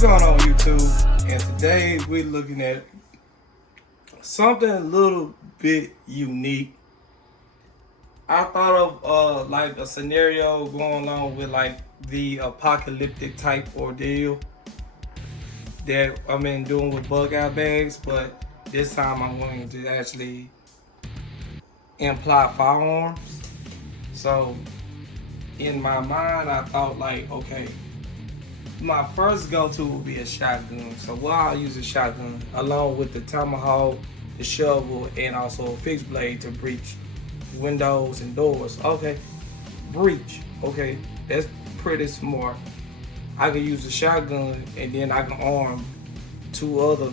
What's going on YouTube? And today we're looking at something a little bit unique. I thought of like a scenario going on with like the apocalyptic type ordeal that I've been doing with bug out bags, but this time I'm going to actually imply firearms. So in my mind I thought like, okay, my first go-to will be a shotgun. So I'll use a shotgun along with the tomahawk, the shovel, and also a fixed blade to breach windows and doors. Okay, breach. Okay, that's pretty smart. I can use a shotgun and then I can arm two other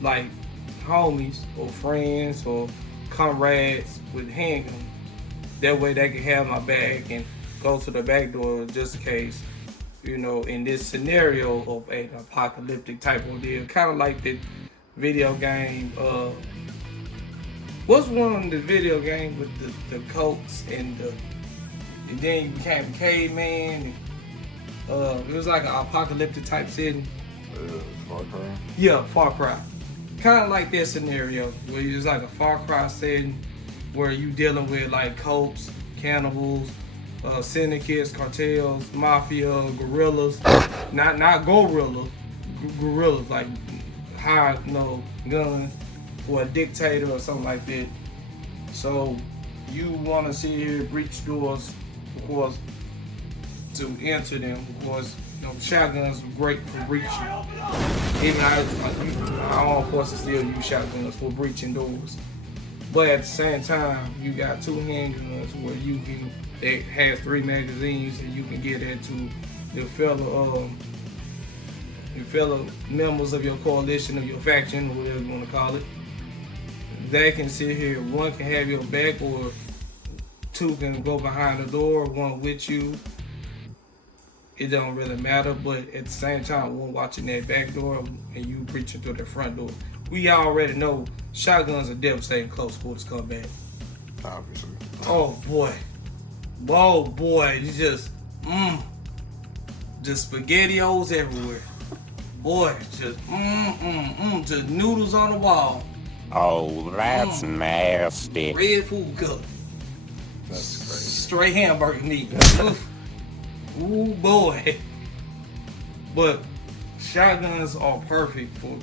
like homies or friends or comrades with handguns. That way they can have my bag and go to the back door just in case. You know, in this scenario of an apocalyptic type of deal, kind of like the video game. What's one of the video game with the coats and then you became a caveman? And, it was like an apocalyptic type setting. Far Cry? Yeah, Far Cry. Kind of like that scenario where it's like a Far Cry setting where you dealing with like cults, cannibals, syndicates, cartels, mafia, guerrillas, not gorillas, guerrillas like high guns for a dictator or something like that. So you want to sit here, breach doors, of course, to enter them. Of course, shotguns are great for breaching. Even our armed forces still use shotguns for breaching doors. But at the same time, you got two handguns where you can. It has 3 magazines, and you can get that to your fellow members of your coalition or your faction, or whatever you want to call it. They can sit here. One can have your back, or two can go behind the door. One with you. It don't really matter, but at the same time, one watching that back door and you breaching through the front door. We already know shotguns are devastating close quarters combat. Obviously. Oh boy. Oh boy, you just SpaghettiOs everywhere. Boy, just noodles on the wall. Oh, that's nasty. Red food color. That's crazy. Straight hamburger meat. Ooh boy. But shotguns are perfect for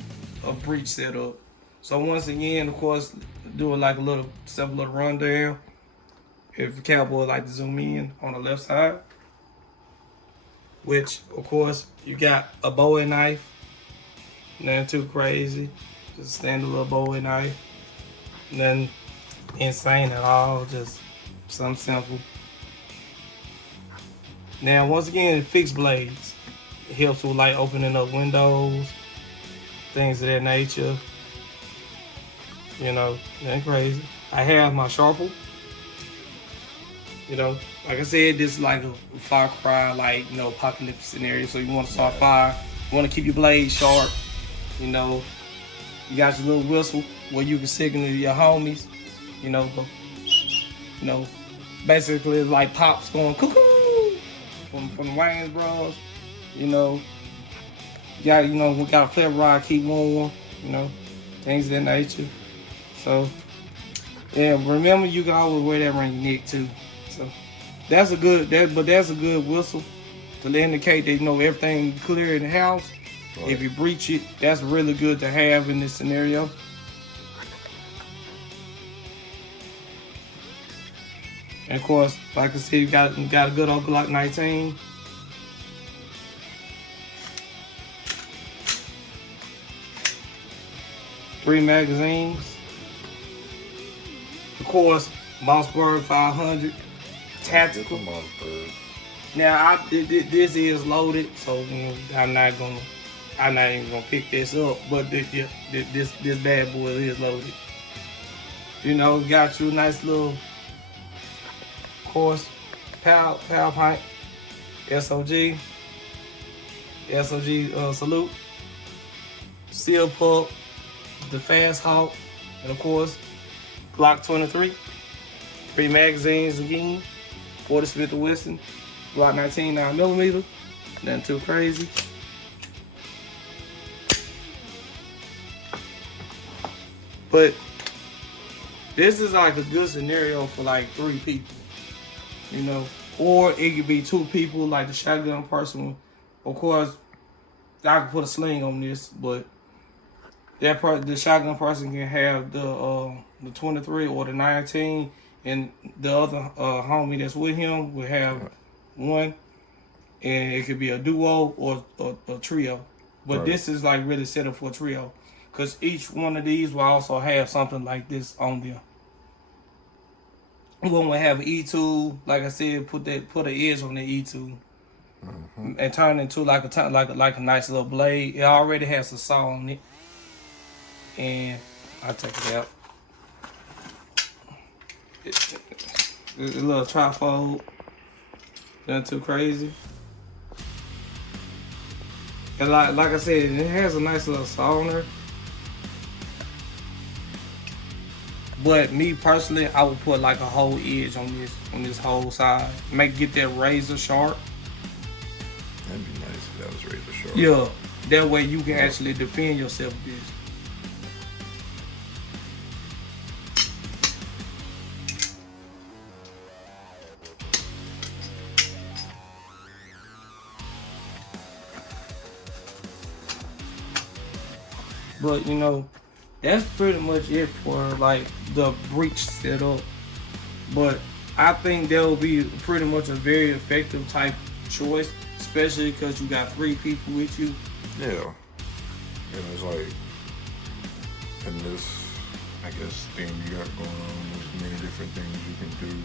a breach setup. So once again, of course, do like a little simple rundown. If a cowboy like to zoom in on the left side, which of course you got a Bowie knife, nothing too crazy, just standard little Bowie knife, nothing insane at all, just something simple. Now once again, fixed blades, it helps with like opening up windows, things of that nature. You know, nothing crazy. I have my sharper. You know, like I said, this is like a Far Cry, like, apocalyptic scenario. So you want to start fire, you want to keep your blade sharp. You know, you got your little whistle where you can signal your homies. Basically like pops going cuckoo from the Wayans Bros. You got we got a flip rod, keep warm. Things of that nature. So yeah, remember you can always wear that around your neck too. So that's a good whistle to indicate that everything clear in the house. Right. If you breach it, that's really good to have in this scenario. And of course, like I said, you got a good old Glock 19. Three magazines. Of course, Mossberg 500. Tactical. Now this is loaded, so I'm not even gonna pick this up. But this bad boy is loaded. Got you a nice little, of course, power pipe, SOG salute, seal pup, the fast hawk, and of course, Glock 23. 3 magazines again. 40 Smith & Wesson, Glock 19 9mm, nothing too crazy. But this is like a good scenario for like 3 people, you know, or it could be 2 people, like the shotgun person. Of course, I could put a sling on this, but the shotgun person can have the 23 or the 19, and the other homie that's with him will have one, and it could be a duo or a trio. But this is like really set up for a trio, because each one of these will also have something like this on them. We're gonna have an E2, like I said, put an edge on the E2, and turn it into like a nice little blade. It already has a saw on it, and I take it out. It's a little trifold, nothing too crazy. And like I said, it has a nice little saw on there. But me personally, I would put like a whole edge on this whole side. Get that razor sharp. That'd be nice if that was razor sharp. Yeah, that way you can actually defend yourself with this. But you know, that's pretty much it for like the breach setup. But I think that will be pretty much a very effective type choice, especially because you got 3 people with you. Yeah. And it's like, in this, I guess, thing you got going on, there's many different things you can do.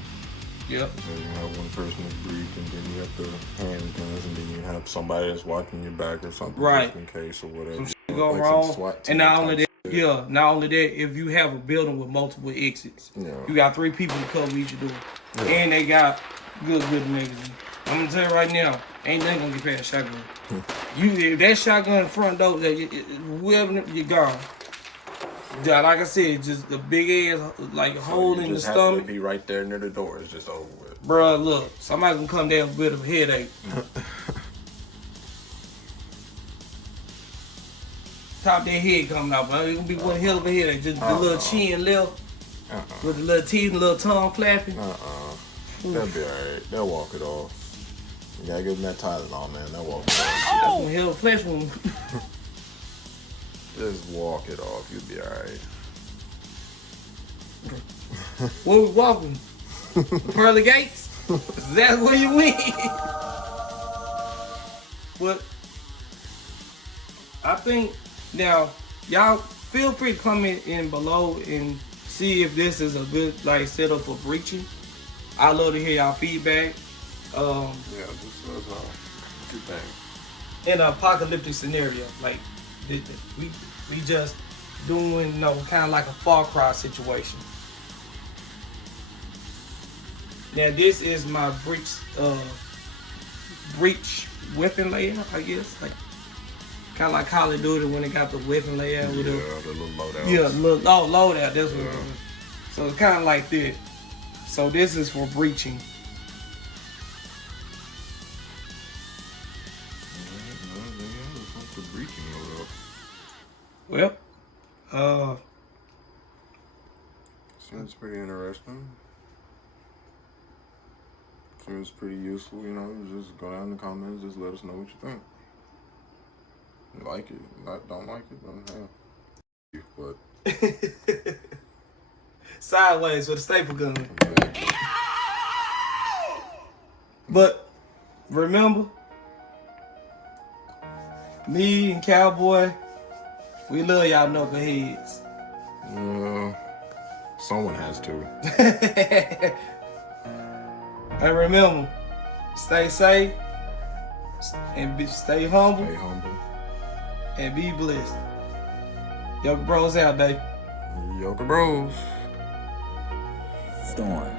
Yep. So you have one person to breathe, and then you have the handguns, and then you have somebody that's watching your back or something, right, just in case or whatever. Some shit go wrong. And not only that, shit. Not only that, if you have a building with multiple exits, you got 3 people to cover each door, and they got good niggas. I'm gonna tell you right now, ain't nothing gonna get past shotgun. If that shotgun in front door, whoever you're gone. Yeah, like I said, just the big ass like hole in the stomach. To be right there near the door. It's just over with. Bruh, look, somebody gonna come down with a bit of a headache. Top of their head coming out, but it's gonna be one hell of a headache. Just the little chin left, with the little teeth and little tongue flapping. That'll be alright. They'll walk it off. You gotta give them that Tylenol, man. They'll walk it off. That's one hell of a flesh wound. Just walk it off. You'll be alright. Where we walking? The pearly gates? That's where you went. But I think now y'all feel free to comment in below and see if this is a good like setup for breaching. I love to hear y'all feedback. Yeah, this is a good thing. In an apocalyptic scenario, like we just doing, you know, kind of like a Far Cry situation. Now this is my breach weapon layout, I guess, like kind of like Call of Duty when it got the weapon layout with the little loadout. Yeah, loadout. That's what it is. So it's kind of like that. So this is for breaching. Well, seems pretty interesting. Seems pretty useful, you know. Just go down in the comments, just let us know what you think. You like it, don't like it, but sideways with a staple gun. But remember, me and Cowboy, we love y'all knuckleheads. Someone has to. And remember, stay safe and stay humble. Stay humble. And be blessed. Yokel Bros out, Dave. Yokel Bros. Storm.